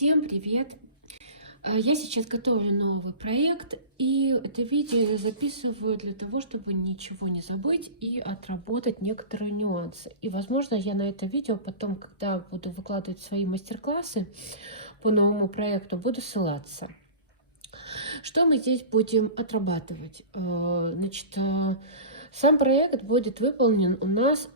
Всем привет! Я сейчас готовлю новый проект, и это видео я записываю для того, чтобы ничего не забыть и отработать некоторые нюансы. И, возможно, я на это видео потом, когда буду выкладывать свои мастер-классы по новому проекту, буду ссылаться. Что мы здесь будем отрабатывать? Сам проект будет выполнен у нас,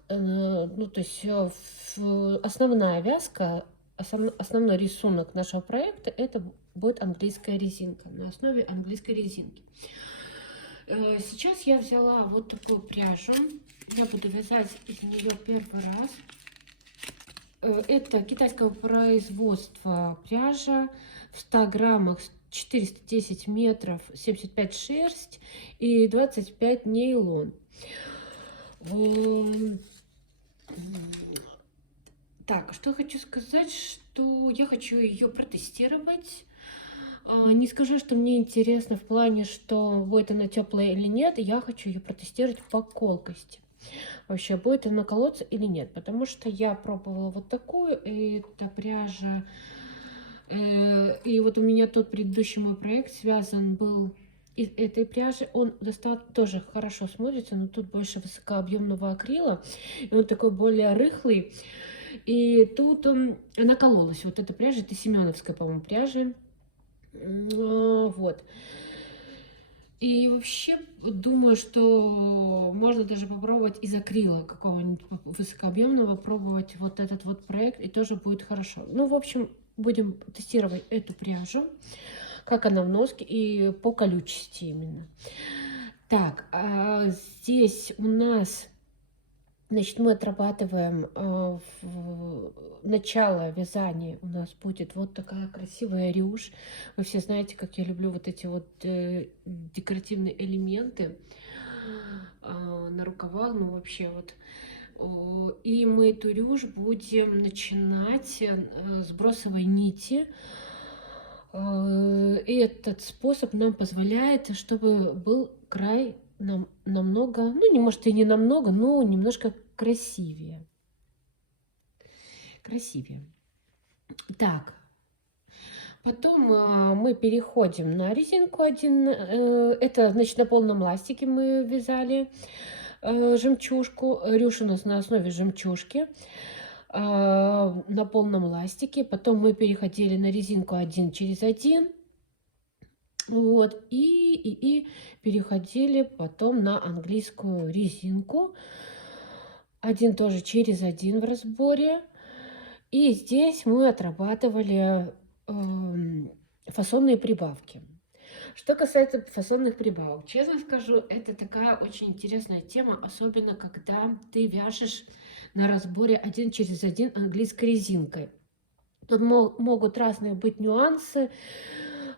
основная вязка, основной рисунок нашего проекта это будет английская резинка, на основе английской резинки. Сейчас я взяла вот такую пряжу, я буду вязать из нее первый раз. Это китайского производства пряжа в 100 граммах, 410 метров, 75 шерсть и 25 нейлон. Так, что хочу сказать, что я хочу ее протестировать. Не скажу, что мне интересно в плане, что будет она теплая или нет. Я хочу ее протестировать по колкости. Вообще, будет она колоться или нет. Потому что я пробовала вот такую, это пряжа. И вот у меня тот предыдущий мой проект связан был из этой пряжи. Он достаточно тоже хорошо смотрится, но тут больше высокообъемного акрила. И он такой более рыхлый. И тут она кололась. Вот эта пряжа, это семеновская, по-моему, пряжа. Вот. И вообще думаю, что можно даже попробовать из акрила какого-нибудь высокообъемного, пробовать вот этот вот проект, и тоже будет хорошо. Ну, в общем, будем тестировать эту пряжу, как она в носке и по колючести именно. Так, здесь у нас, значит, мы отрабатываем начало вязания. У нас будет вот такая красивая рюш. Вы все знаете, как я люблю вот эти вот декоративные элементы на рукавах, ну вообще вот. И мы эту рюш будем начинать с бросовой нити. И этот способ нам позволяет, чтобы был край намного, ну, не может и не намного, но немножко красивее. Так, потом мы переходим на резинку один. Это, значит, на полном ластике мы вязали жемчужку. Рюш у нас на основе жемчужки на полном ластике. Потом мы переходили на резинку 1 через 1. Вот, и переходили потом на английскую резинку. 1 тоже через 1 в разборе. И здесь мы отрабатывали фасонные прибавки. Что касается фасонных прибавок, честно скажу, это такая очень интересная тема, особенно когда ты вяжешь на разборе 1 через 1 английской резинкой. Тут могут разные быть нюансы.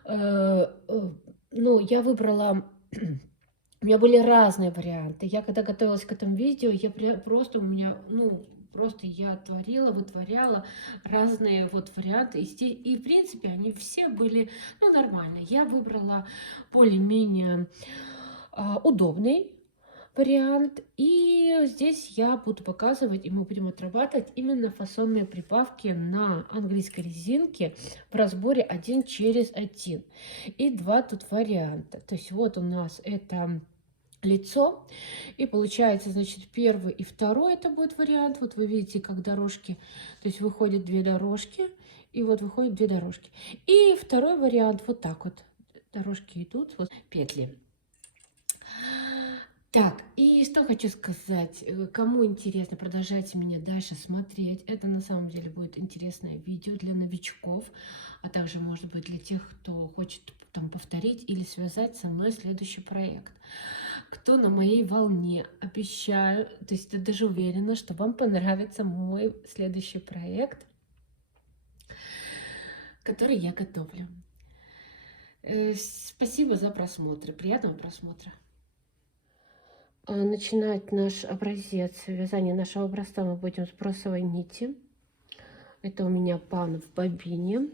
Ну, я выбрала... У меня были разные варианты. Я когда готовилась к этому видео, я творила, вытворяла разные вот варианты. И в принципе они все были, ну, нормальные. Я выбрала более-менее удобный вариант. И здесь я буду показывать, и мы будем отрабатывать именно фасонные прибавки на английской резинке в разборе 1 через 1. И 2 тут варианта. То есть вот у нас это лицо, и получается, значит, первый и второй это будет вариант. Вот вы видите, как дорожки, то есть выходят 2 дорожки, и вот выходят 2 дорожки. И второй вариант вот так вот. Дорожки идут, вот петли. Так, и что хочу сказать, кому интересно, продолжайте меня дальше смотреть. Это на самом деле будет интересное видео для новичков, а также, может быть, для тех, кто хочет там повторить или связать со мной следующий проект. Кто на моей волне, обещаю, то есть я даже уверена, что вам понравится мой следующий проект, который я готовлю. Спасибо за просмотр, приятного просмотра. Начинать наш образец, вязание нашего образца мы будем с бросовой нити. Это у меня пан в бобине.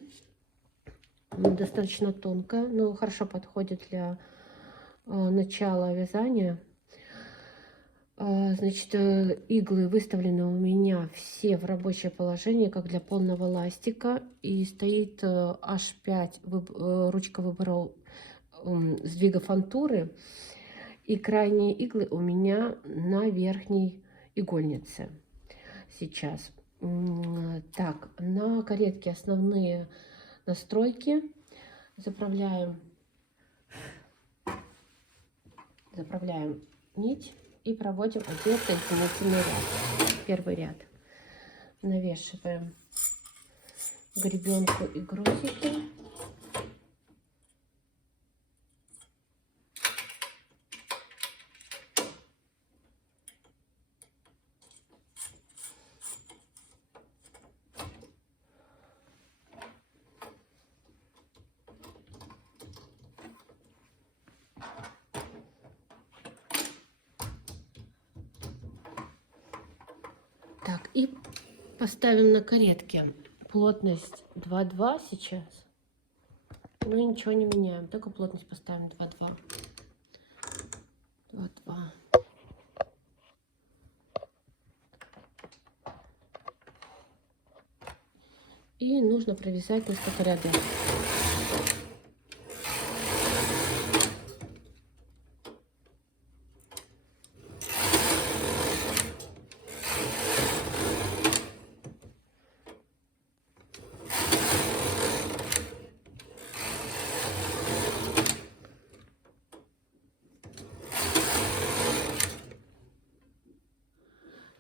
Достаточно тонкая, но хорошо подходит для начала вязания. Значит, иглы выставлены у меня все в рабочее положение, как для полного ластика. И стоит H5 ручка выбора сдвига фантуры. И крайние иглы у меня на верхней игольнице сейчас. Так, на каретке основные настройки. Заправляем нить и проводим один соединительный ряд. Первый ряд. Навешиваем гребенку и грузики. Так, и поставим на каретке плотность 2,2 сейчас. Ну ничего не меняем, только плотность поставим 2,2. 2,2. И нужно провязать несколько рядов.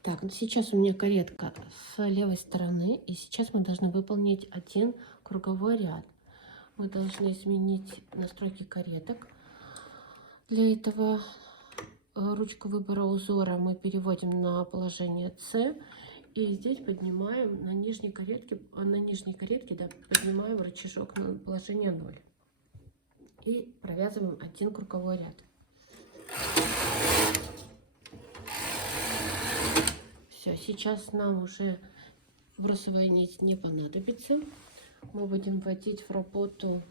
Так, ну сейчас у меня каретка с левой стороны, и сейчас мы должны выполнить один круговой ряд. Мы должны изменить настройки кареток. Для этого ручку выбора узора мы переводим на положение С, и здесь поднимаем на нижней каретке, да, поднимаем рычажок на положение 0 и провязываем один круговой ряд. Все, сейчас нам уже бросовая нить не понадобится. Мы будем вводить в работу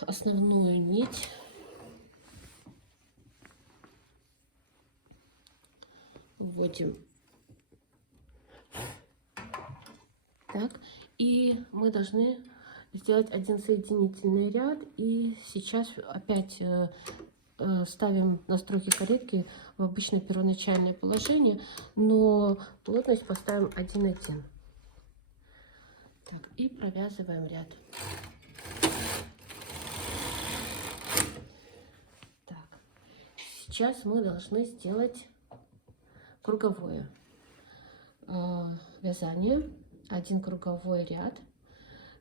основную нить. Вводим. Так, и мы должны сделать один соединительный ряд. И сейчас опять ставим настройки каретки в обычное первоначальное положение, но плотность поставим 1,1. Так, и провязываем ряд. Так, сейчас мы должны сделать круговое вязание, один круговой ряд.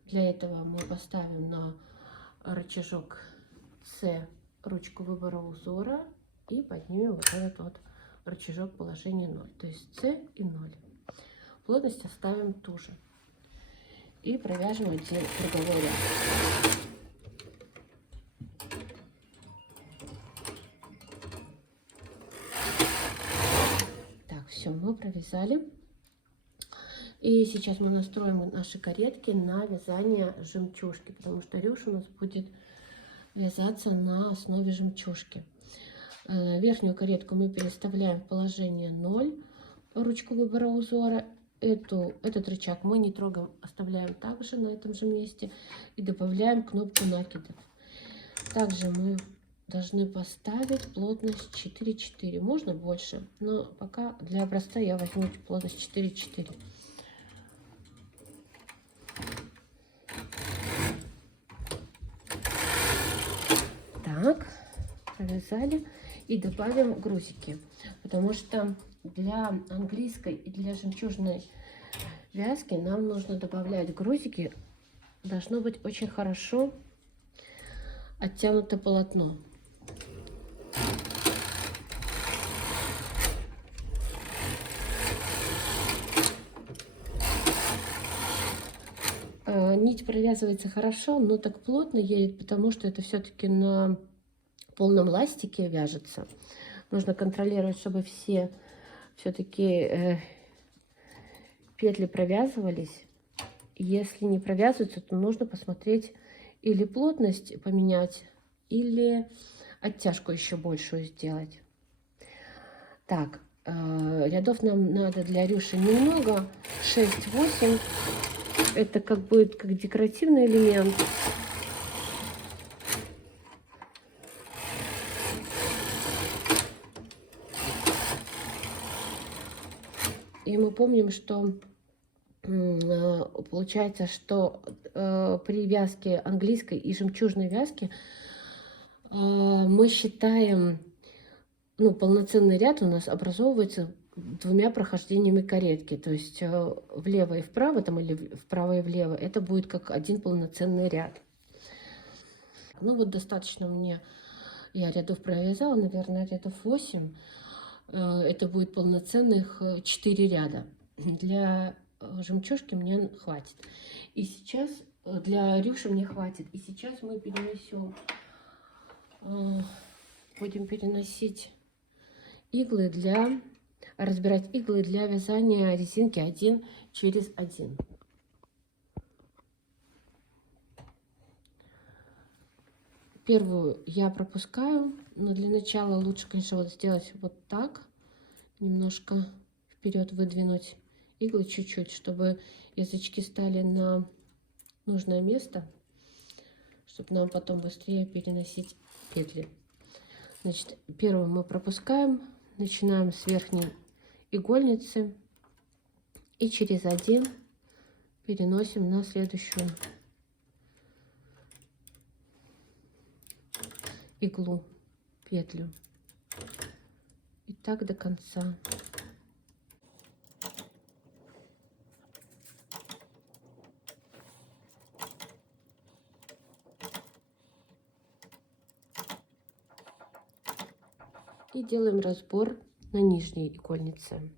Для этого мы поставим на рычажок С ручку выбора узора и поднимем вот этот вот рычажок положения 0, то есть С и 0. Плотность оставим ту же и провяжем один круговой ряд. Так, все, мы провязали. И сейчас мы настроим наши каретки на вязание жемчужки, потому что рюш у нас будет вязаться на основе жемчужки. Верхнюю каретку мы переставляем в положение 0, ручку выбора узора. Этот рычаг мы не трогаем, оставляем также на этом же месте и добавляем кнопку накида. Также мы должны поставить плотность 4,4. Можно больше, но пока для образца я возьму плотность 4,4. Так, провязали и добавим грузики, потому что для английской и для жемчужной вязки нам нужно добавлять грузики. Должно быть очень хорошо оттянуто полотно. Нить провязывается хорошо, но так плотно едет, потому что это все-таки на полном ластике вяжется. Нужно контролировать, чтобы все-таки петли провязывались. Если не провязываются, то нужно посмотреть или плотность поменять, или оттяжку еще большую сделать. Так, рядов нам надо для рюши немного, 6-8. Это как будет как декоративный элемент. И мы помним, что получается, что при вязке английской и жемчужной вязки мы считаем, ну, полноценный ряд у нас образовывается двумя прохождениями каретки. То есть влево и вправо, там, или вправо и влево, это будет как один полноценный ряд. Ну вот достаточно мне, я рядов провязала, наверное, рядов 8. Это будет полноценных 4 ряда. Для жемчужки мне хватит. И сейчас для рюши мне хватит. И сейчас мы перенесем, будем переносить иглы для, разбирать иглы для вязания резинки 1 через 1. Первую я пропускаю, но для начала лучше, конечно, вот сделать вот так, немножко вперед выдвинуть иглы чуть-чуть, чтобы язычки стали на нужное место, чтобы нам потом быстрее переносить петли. Значит, первую мы пропускаем, начинаем с верхней игольницы и через 1 переносим на следующую иглу, петлю. И так до конца. И делаем разбор на нижней игольнице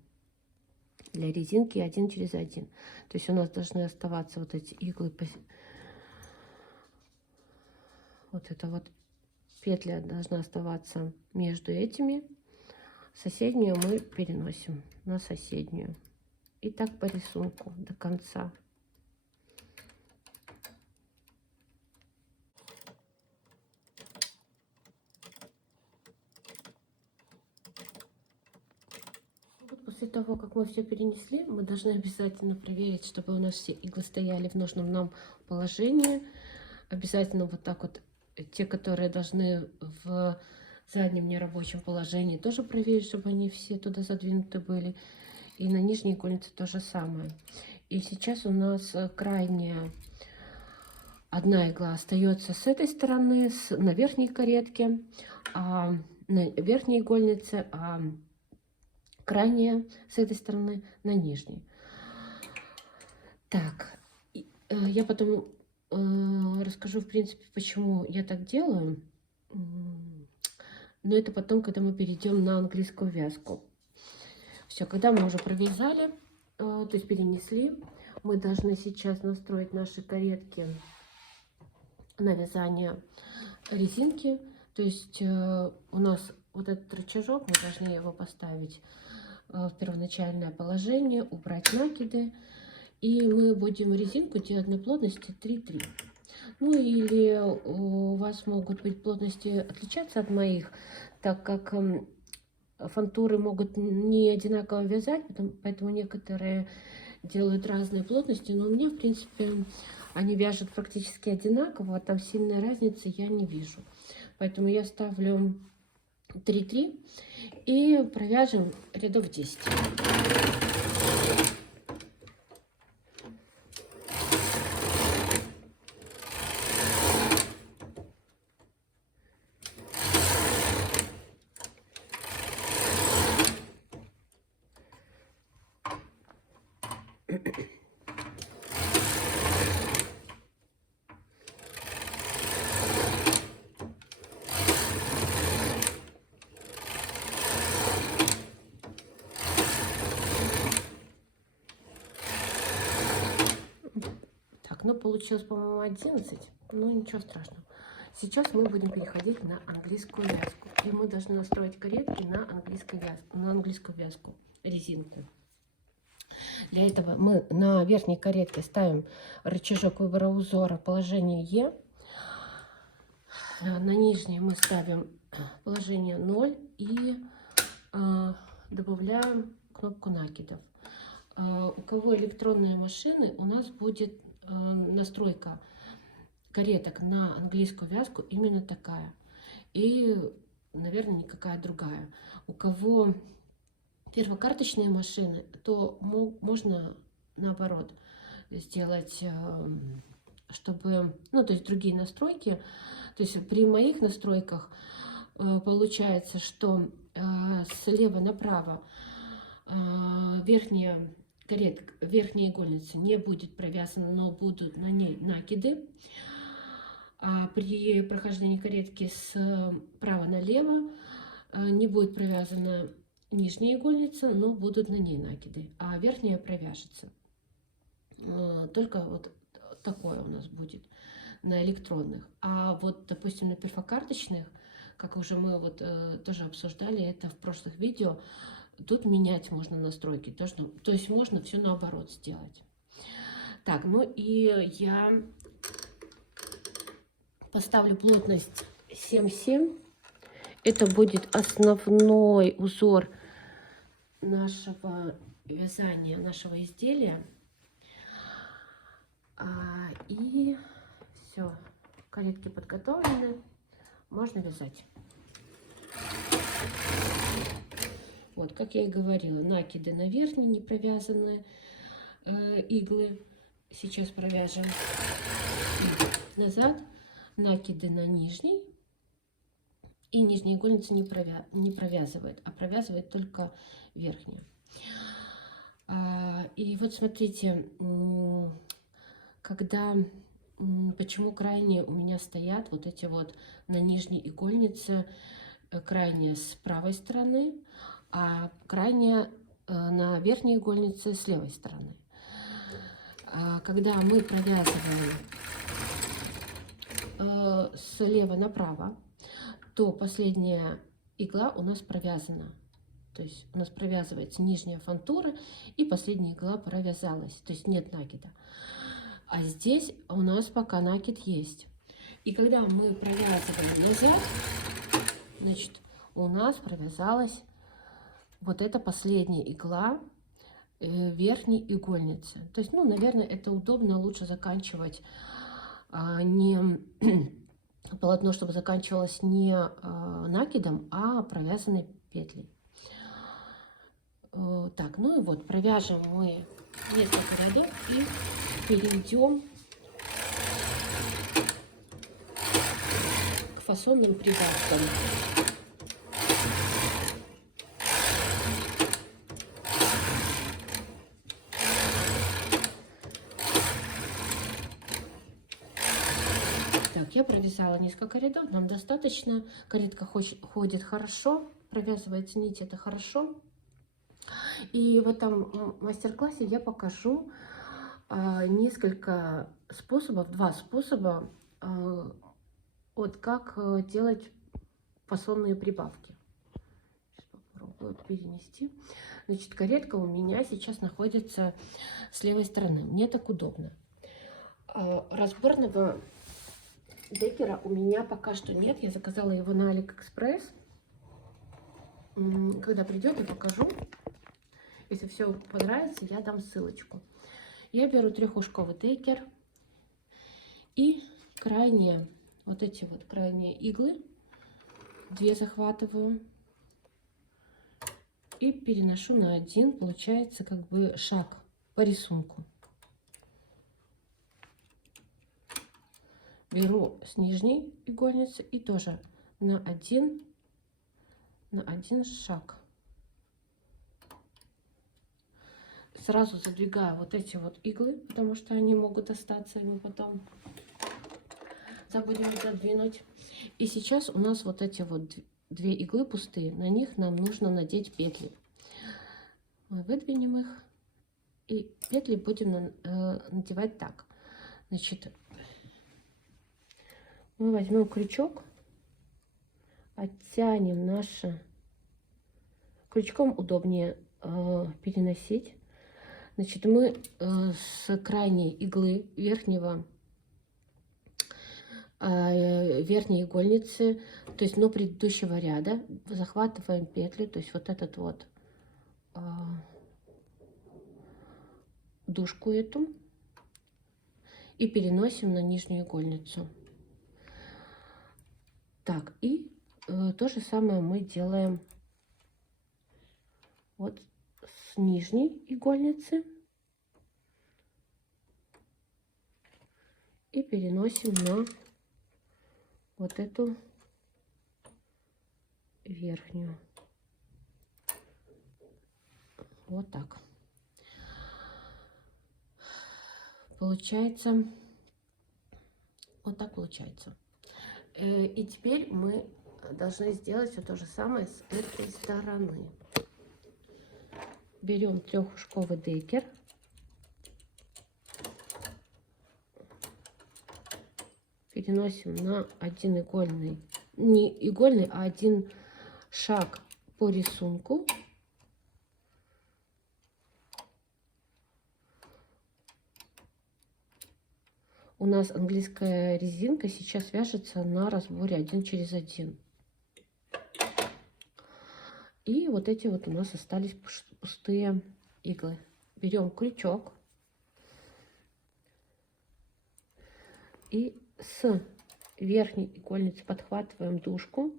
для резинки 1 через 1. То есть у нас должны оставаться вот эти иглы, вот эта вот петля должна оставаться между этими. Соседнюю мы переносим на соседнюю. И так по рисунку до конца. После того, как мы все перенесли, мы должны обязательно проверить, чтобы у нас все иглы стояли в нужном нам положении. Обязательно вот так вот те, которые должны в заднем нерабочем положении, тоже проверить, чтобы они все туда задвинуты были. И на нижней игольнице то же самое. И сейчас у нас крайняя одна игла остается с этой стороны, на верхней каретке, на верхней игольнице, а крайняя с этой стороны на нижней. Так, я потом расскажу, в принципе, почему я так делаю. Но это потом, когда мы перейдем на английскую вязку. Все, когда мы уже провязали, то есть перенесли, мы должны сейчас настроить наши каретки на вязание резинки. То есть у нас вот этот рычажок, мы должны его поставить в первоначальное положение, убрать накиды. И мы будем резинку делать на плотности 3-3. Ну или у вас могут быть плотности отличаться от моих, так как фантуры могут не одинаково вязать, поэтому некоторые делают разные плотности. Но у меня, в принципе, они вяжут практически одинаково, а там сильной разницы я не вижу. Поэтому я ставлю 3-3 и провяжем рядов 10. Ну, получилось, по-моему, 11, но ничего страшного. Сейчас мы будем переходить на английскую вязку. И мы должны настроить каретки на английскую вязку, резинку. Для этого мы на верхней каретке ставим рычажок выбора узора, положение Е. На нижней мы ставим положение 0 и добавляем кнопку накидов. У кого электронные машины, у нас будет настройка кареток на английскую вязку именно такая. И, наверное, никакая другая. У кого первокарточные машины, то можно наоборот сделать, чтобы, ну, то есть другие настройки. То есть при моих настройках получается, что слева направо верхняя игольница не будет провязана, но будут на ней накиды. А при прохождении каретки справа налево не будет провязана нижняя игольница, но будут на ней накиды, а верхняя провяжется. Только вот такое у нас будет на электронных. А вот, допустим, на перфокарточных, как уже мы вот тоже обсуждали это в прошлых видео, тут менять можно настройки, то есть можно все наоборот сделать. Так, ну и я поставлю плотность 7,7. Это будет основной узор нашего вязания, нашего изделия. И все, каретки подготовлены, можно вязать. Вот, как я и говорила, накиды на верхние не провязанные иглы. Сейчас провяжем назад, накиды на нижний. И нижняя игольница не провязывает, а провязывает только верхняя. И вот смотрите, почему крайние у меня стоят вот эти вот на нижней игольнице, крайняя с правой стороны, а крайняя на верхней игольнице с левой стороны. Когда мы провязываем слева направо, то последняя игла у нас провязана. То есть у нас провязывается нижняя фантура, и последняя игла провязалась. То есть нет накида. А здесь у нас пока накид есть. И когда мы провязываем назад, значит, у нас провязалась вот эта последняя игла верхней игольницы. То есть, ну, наверное, это удобно, лучше заканчивать не полотно, чтобы заканчивалось не накидом, а провязанной петлей. Так, ну и вот, провяжем мы несколько рядов и перейдем к фасонным прибавкам. Так, я провязала несколько рядов, нам достаточно. Каретка ходит хорошо, провязывается нить, это хорошо. И в этом мастер-классе я покажу несколько способов, два способа, вот как делать фасонные прибавки. Сейчас попробую перенести. Значит, каретка у меня сейчас находится с левой стороны. Мне так удобно. Разборного декера у меня пока что нет. Я заказала его на Алиэкспресс. Когда придет, я покажу. Если все понравится, я дам ссылочку. Я беру трехушковый декер и крайние, вот эти вот крайние иглы, 2 захватываю и переношу на один, получается как бы шаг по рисунку. Беру с нижней игольницы и тоже на один шаг. Сразу задвигаю вот эти вот иглы, потому что они могут остаться, и мы потом забудем задвинуть. И сейчас у нас вот эти вот 2 иглы пустые, на них нам нужно надеть петли. Мы выдвинем их, и петли будем надевать так. Значит, мы возьмем крючок, оттянем наше... Крючком удобнее переносить. Значит, мы с крайней иглы верхнего верхней игольницы, то есть, но предыдущего ряда, захватываем петлю, то есть вот этот вот дужку эту и переносим на нижнюю игольницу. Так, и то же самое мы делаем вот с нижней игольницы и переносим на вот эту верхнюю. Вот так. Получается, вот так получается. И теперь мы должны сделать все то же самое с этой стороны. Берем трехушковый декер. Переносим на один игольный, не игольный, а один шаг по рисунку. У нас английская резинка сейчас вяжется на разборе 1 через 1. И вот эти вот у нас остались пустые иглы. Берем крючок и с верхней игольницы подхватываем дужку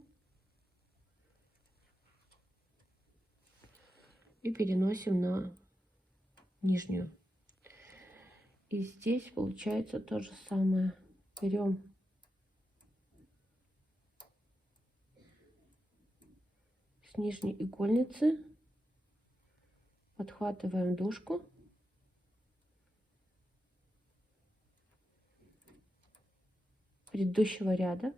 и переносим на нижнюю. И здесь получается то же самое. Берем с нижней игольницы, подхватываем дужку предыдущего ряда.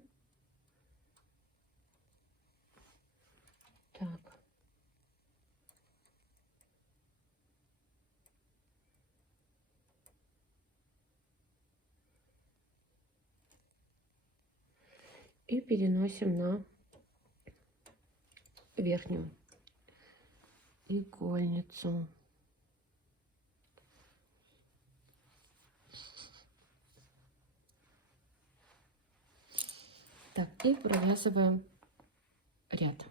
Так. И переносим на верхнюю игольницу. Так, и провязываем ряд.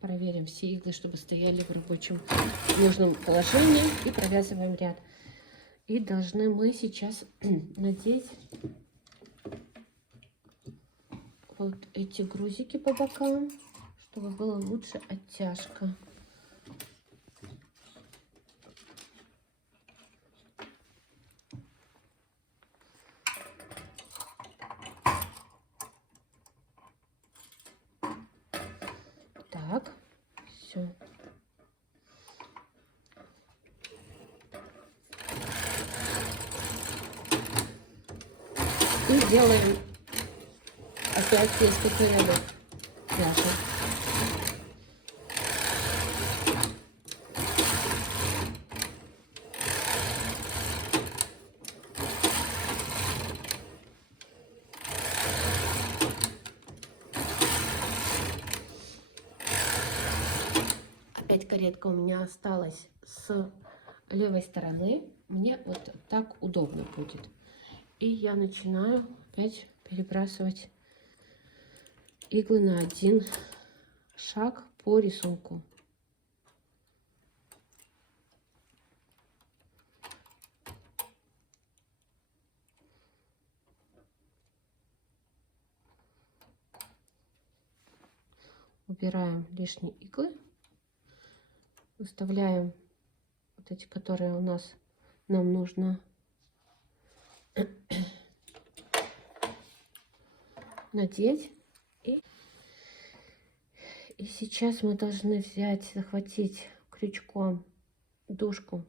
Проверим все иглы, чтобы стояли в рабочем нужном положении, и провязываем ряд. И должны мы сейчас надеть вот эти грузики по бокам, чтобы было лучше оттяжка. Так, все. И делаем опять несколько рядов пряжи. Опять каретка у меня осталась с левой стороны. Мне вот так удобно будет. И я начинаю опять перебрасывать иглы на один шаг по рисунку. Убираем лишние иглы, выставляем вот эти, которые у нас нам нужно надеть. И сейчас мы должны взять, захватить крючком дужку,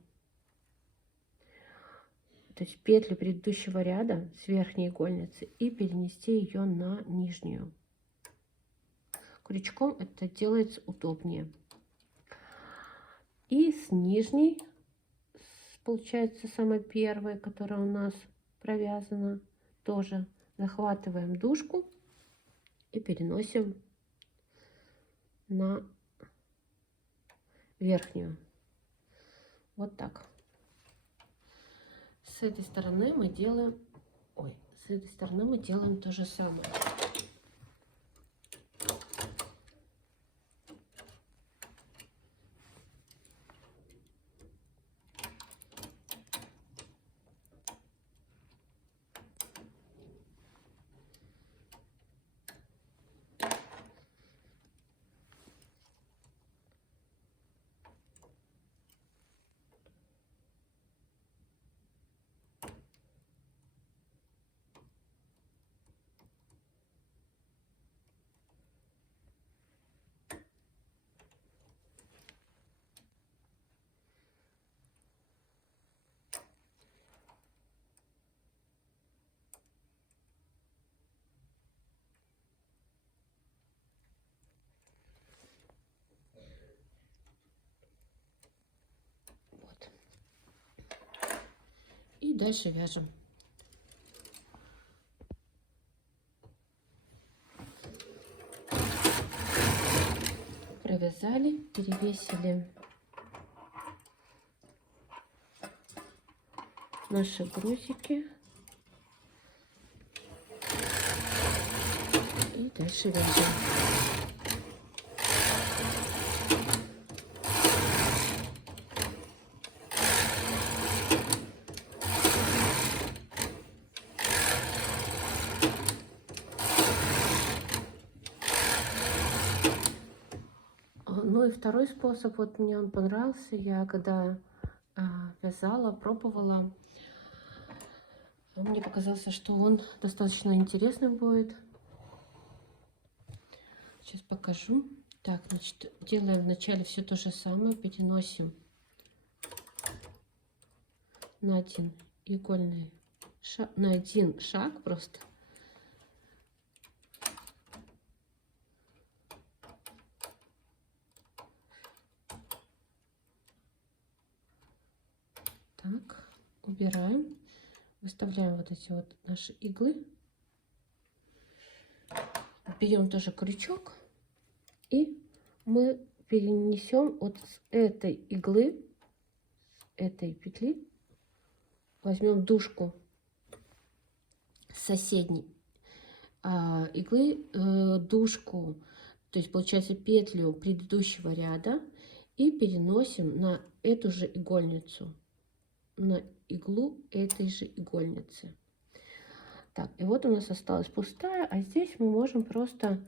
то есть петлю предыдущего ряда с верхней игольницы, и перенести ее на нижнюю. Крючком это делается удобнее. И с нижней, получается, самая первая, которая у нас провязана, тоже захватываем дужку и переносим на верхнюю. Вот так. с этой стороны мы делаем, ой, с этой стороны мы делаем то же самое. Вот. И дальше вяжем. Провязали, перевесили наши грузики и дальше вяжем. Ну и второй способ, вот мне он понравился, я когда вязала, пробовала, мне показалось, что он достаточно интересным будет. Сейчас покажу. Так, значит, делаем вначале все то же самое, переносим на один игольный шаг, на один шаг просто. Так, убираем, выставляем вот эти вот наши иглы, берем тоже крючок и мы перенесем вот с этой иглы, с этой петли, возьмем дужку соседней иглы, дужку, то есть получается петлю предыдущего ряда, и переносим на эту же игольницу, на иглу этой же игольницы. Так, и вот у нас осталась пустая, а здесь мы можем просто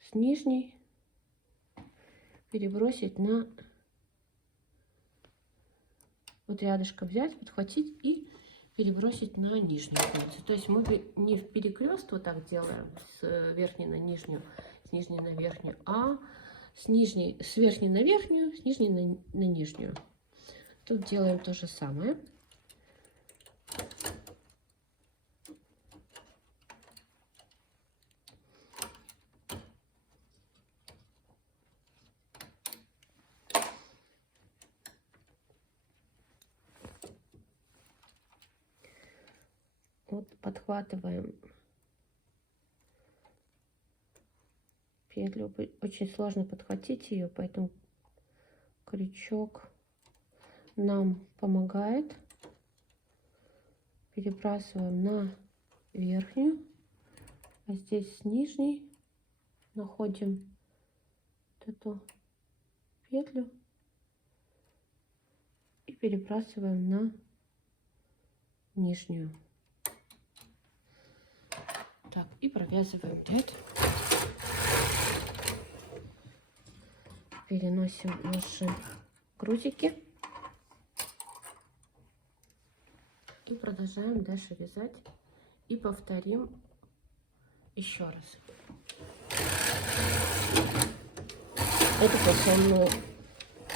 с нижней перебросить на вот рядышком, взять, подхватить и перебросить на нижнюю игольницу. То есть мы не в перекрест вот так делаем с верхней на нижнюю, с нижней на верхнюю, а с верхней на верхнюю, с нижней на нижнюю. Тут делаем то же самое. Вот подхватываем петлю. Очень сложно подхватить ее, поэтому крючок нам помогает. Перебрасываем на верхнюю, а здесь с нижней находим вот эту петлю и перебрасываем на нижнюю. Так, и провязываем ряд. Переносим наши грузики и продолжаем дальше вязать, и повторим еще раз эту фасонную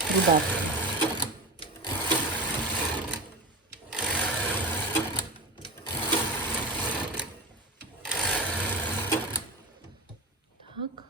прибавку. Так.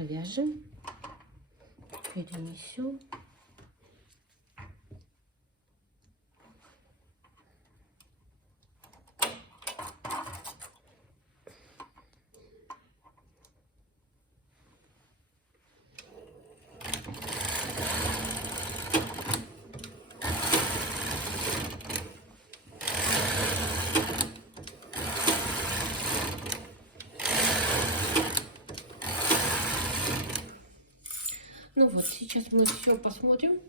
провяжем, перенесем. Ну вот, сейчас мы все посмотрим,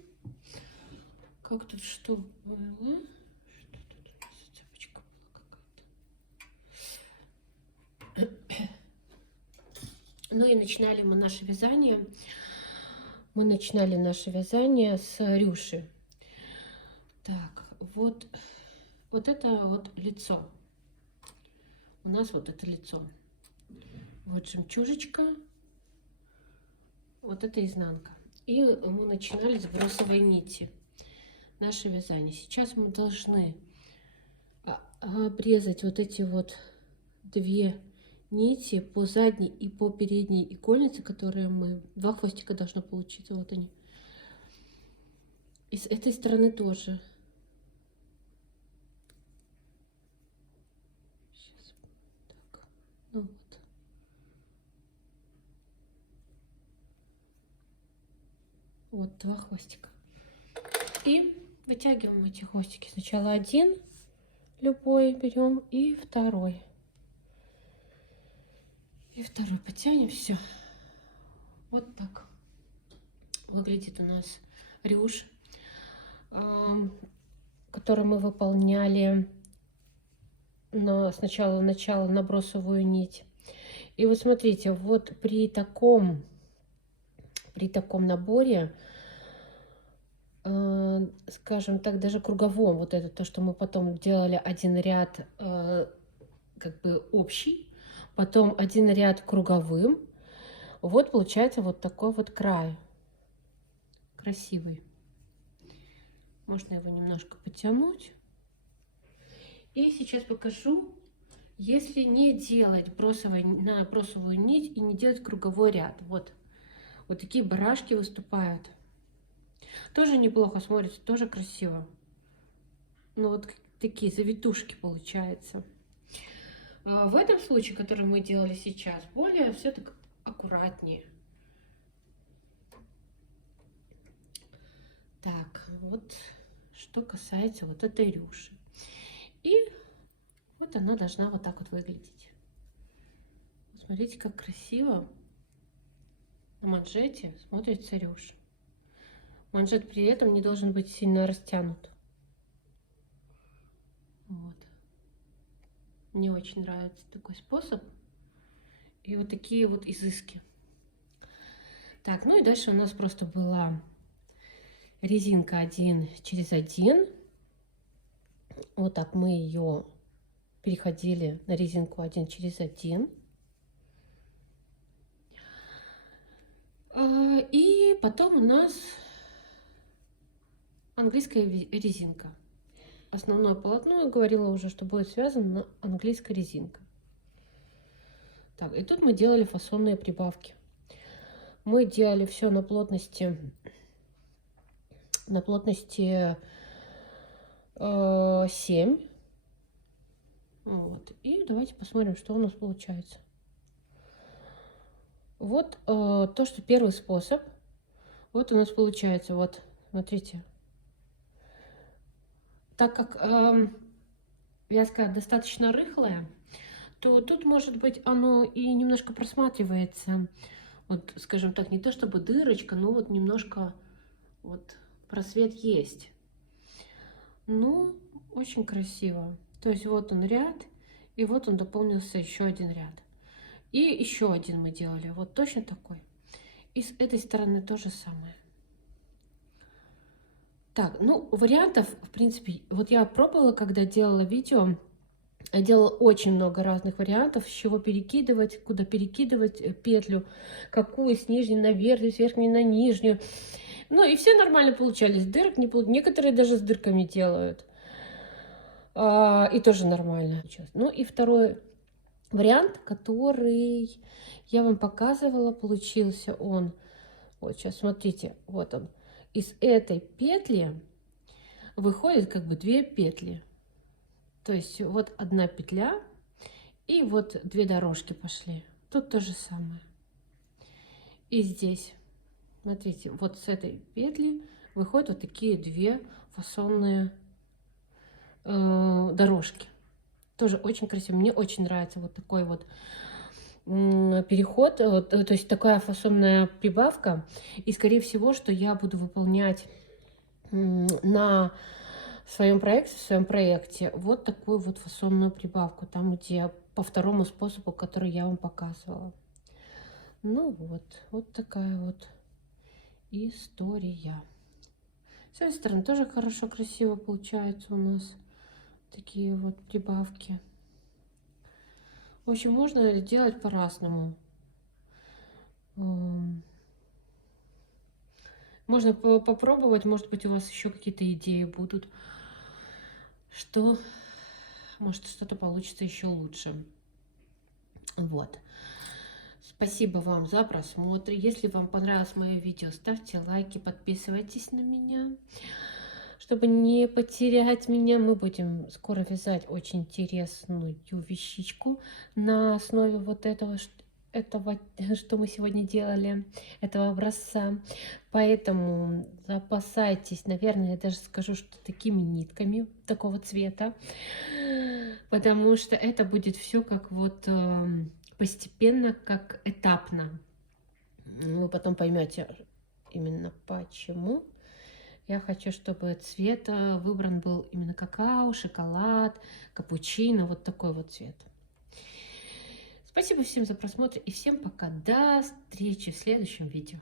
как тут что было. Что тут у нас цепочка была какая-то. Ну и начинали мы наше вязание. Мы начинали наше вязание с рюши. Так, вот это вот лицо. У нас вот это лицо. Вот жемчужечка. Вот это изнанка. И мы начинали с бросовой нити наше вязание. Сейчас мы должны обрезать вот эти вот две нити по задней и по передней игольнице, которые мы... Два хвостика должно получиться. Вот они. И с этой стороны тоже. Сейчас. Так. Ну вот. Вот два хвостика. И вытягиваем эти хвостики. Сначала один, любой берем, и второй. И второй потянем. Все. Вот так выглядит у нас рюш, который мы выполняли сначала на бросовую нить. И вот смотрите, вот при таком наборе, скажем так, даже круговом, вот это то, что мы потом делали один ряд как бы общий, потом один ряд круговым, вот получается вот такой вот край красивый. Можно его немножко потянуть. И сейчас покажу, если не делать на бросовую нить и не делать круговой ряд. Вот такие барашки выступают. Тоже неплохо смотрится, тоже красиво. Ну вот такие завитушки получается. В этом случае, который мы делали сейчас, более все так аккуратнее. Так, вот что касается вот этой рюши. И вот она должна вот так вот выглядеть. Смотрите, как красиво на манжете смотрится рюша. Манжет при этом не должен быть сильно растянут. Вот. Мне очень нравится такой способ. И вот такие вот изыски. Так, ну и дальше у нас просто была резинка 1 через 1. Вот так мы ее переходили на резинку 1 через 1. И потом у нас английская резинка. Основное полотно, я говорила уже, что будет связано на английской резинка. Так, и тут мы делали фасонные прибавки. Мы делали все на плотности 7. Вот. И давайте посмотрим, что у нас получается. Вот то, что первый способ. Вот у нас получается, вот, смотрите. Так как вязка достаточно рыхлая, то тут, может быть, оно и немножко просматривается. Вот, скажем так, не то чтобы дырочка, но вот немножко вот просвет есть. Ну, очень красиво. То есть вот он ряд, и вот он дополнился еще один ряд. И еще один мы делали, вот точно такой. И с этой стороны то же самое. Так, ну, вариантов, в принципе, вот я пробовала, когда делала видео, я делала очень много разных вариантов, с чего перекидывать, куда перекидывать петлю, какую, с нижней на верхнюю, с верхней на нижнюю. Ну, и все нормально получались, дырок не получилось. Некоторые даже с дырками делают. И тоже нормально. Ну, и второй Вариант, который я вам показывала, получился он. Вот сейчас смотрите, вот он. Из этой петли выходит как бы 2 петли. То есть вот одна петля и вот 2 дорожки пошли. Тут то же самое. И здесь, смотрите, вот с этой петли выходят вот такие 2 фасонные дорожки. Тоже очень красиво. Мне очень нравится вот такой вот переход, то есть такая фасонная прибавка. И скорее всего, что я буду выполнять на своем проекте вот такую вот фасонную прибавку, там где по второму способу, который я вам показывала. Ну вот такая вот история. С этой стороны тоже хорошо, красиво получается у нас такие вот прибавки. В общем, можно делать по-разному. Можно попробовать, может быть, у вас еще какие-то идеи будут, что, может, что-то получится еще лучше. Вот. Спасибо вам за просмотр. Если вам понравилось мое видео, ставьте лайки, подписывайтесь на меня, чтобы не потерять меня. Мы будем скоро вязать очень интересную вещичку на основе вот этого, что мы сегодня делали, этого образца. Поэтому запасайтесь, наверное, я даже скажу, что такими нитками такого цвета, потому что это будет все как вот постепенно, как этапно. Вы потом поймете именно почему. Я хочу, чтобы цвет выбран был именно какао, шоколад, капучино, вот такой вот цвет. Спасибо всем за просмотр и всем пока. До встречи в следующем видео.